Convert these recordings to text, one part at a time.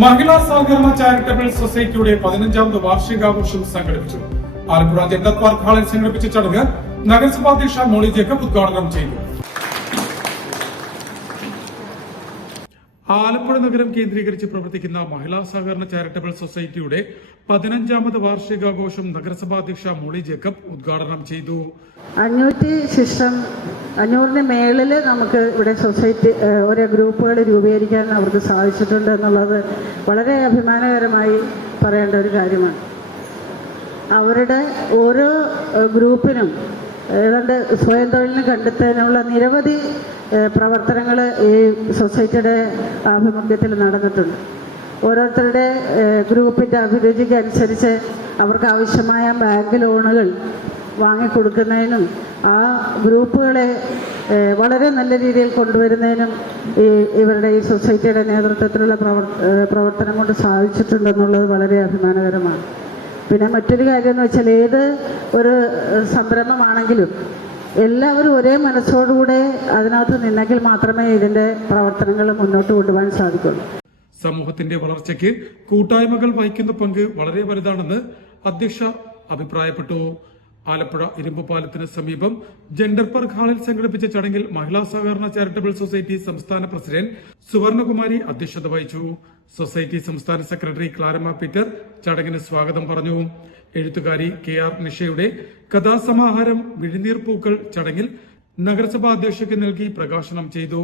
മഹിളാ സഹകരണ ചാരിറ്റബിൾ സൊസൈറ്റിയുടെ 15ാമത് വാർഷികാഘോഷം സംഘടിപ്പിച്ചു. ആലപ്പുഴ ജനറൽ പാർക്ക് ഹാളിൽ സംഘടിപ്പിച്ച ചടങ്ങ് നഗരസഭാധ്യക്ഷ മോളി ജേക്കബ് ഉദ്ഘാടനം ചെയ്തു. ആലപ്പുഴ നഗരം കേന്ദ്രീകരിച്ച് പ്രവർത്തിക്കുന്ന മഹിളാ സഹകരണ ചാരിറ്റബിൾ സൊസൈറ്റിയുടെ 15ാമത് വാർഷികാഘോഷം നഗരസഭാധ്യക്ഷ മോളി ജേക്കബ് ഉദ്ഘാടനം ചെയ്തു. 500 മേളിൽ നമുക്ക് ഇവിടെ സൊസൈറ്റി ഓരോ ഗ്രൂപ്പുകൾ രൂപീകരിക്കാൻ അവർക്ക് സാധിച്ചിട്ടുണ്ട് എന്നുള്ളത് വളരെ അഭിമാനകരമായി പറയേണ്ട ഒരു കാര്യമാണ്. അവരുടെ ഓരോ ഗ്രൂപ്പിനും ഏതാണ്ട് സ്വയം തൊഴിലിന് കണ്ടെത്താനുള്ള നിരവധി പ്രവർത്തനങ്ങൾ ഈ സൊസൈറ്റിയുടെ ആഭിമുഖ്യത്തിൽ നടന്നിട്ടുണ്ട്. ഓരോരുത്തരുടെ ഗ്രൂപ്പിൻ്റെ അഭിരുചിക്ക് അനുസരിച്ച് അവർക്ക് ആവശ്യമായ ബാങ്ക് ലോണുകൾ വാങ്ങിക്കൊടുക്കുന്നതിനും ആ ഗ്രൂപ്പുകളെ വളരെ നല്ല രീതിയിൽ കൊണ്ടുവരുന്നതിനും ഇവരുടെ ഈ സൊസൈറ്റിയുടെ നേതൃത്വത്തിലുള്ള പ്രവർത്തനം കൊണ്ട് സാധിച്ചിട്ടുണ്ടെന്നുള്ളത് വളരെ അഭിമാനകരമാണ്. പിന്നെ മറ്റൊരു കാര്യം എന്ന് വെച്ചാൽ ഏത് ഒരു സംരംഭമാണെങ്കിലും എല്ലാവരും ഒരേ മനസ്സോടുകൂടെ അതിനകത്ത് നിന്നെങ്കിൽ മാത്രമേ ഇതിന്റെ പ്രവർത്തനങ്ങൾ മുന്നോട്ട് കൊണ്ടുപോകാൻ സാധിക്കുള്ളൂ. സമൂഹത്തിന്റെ വളർച്ചയ്ക്ക് കൂട്ടായ്മകൾ വഹിക്കുന്ന പങ്ക് വളരെ വലുതാണെന്ന് അധ്യക്ഷ അഭിപ്രായപ്പെട്ടു. ആലപ്പുഴ ഇരുമ്പുപാലത്തിന് സമീപം ജെൻഡർ പാർക്ക് ഹാളിൽ സംഘടിപ്പിച്ച ചടങ്ങിൽ മഹിളാ സഹകരണ ചാരിറ്റബിൾ സൊസൈറ്റി സംസ്ഥാന പ്രസിഡന്റ് സുവർണകുമാരി അധ്യക്ഷത വഹിച്ചു. സൊസൈറ്റി സംസ്ഥാന സെക്രട്ടറി ക്ലാരമ്മ പീറ്റർ ചടങ്ങിന് സ്വാഗതം പറഞ്ഞു. എഴുത്തുകാരി KR നിഷയുടെ കഥാസമാഹാരം വിഴിനീർ പൂക്കൾ ചടങ്ങിൽ നഗരസഭാ അധ്യക്ഷയ്ക്ക് നൽകി പ്രകാശനം ചെയ്തു.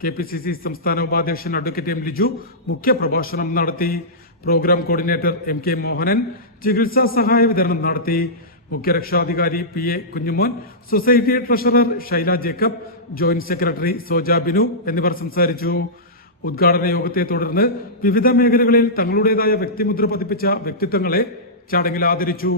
KPCC സംസ്ഥാന ഉപാധ്യക്ഷൻ അഡ്വക്കേറ്റ് M. ലിജു മുഖ്യപ്രഭാഷണം നടത്തി. പ്രോഗ്രാം കോർഡിനേറ്റർ MK മോഹനൻ ചികിത്സാ സഹായ വിതരണം നടത്തി. മുഖ്യരക്ഷാധികാരി PA Kunjumon, society treasurer Shaila Jacob, joint secretary Soja Binu എന്നിവർ സംസാരിച്ചു. ഉദ്ഘാടന യോഗത്തെ തുടർന്ന് വിവിധ മേഖലകളിൽ തങ്ങളുടേതായ വ്യക്തിമുദ്ര പതിപ്പിച്ച വ്യക്തിത്വങ്ങളെ ചടങ്ങിൽ ആദരിച്ചു.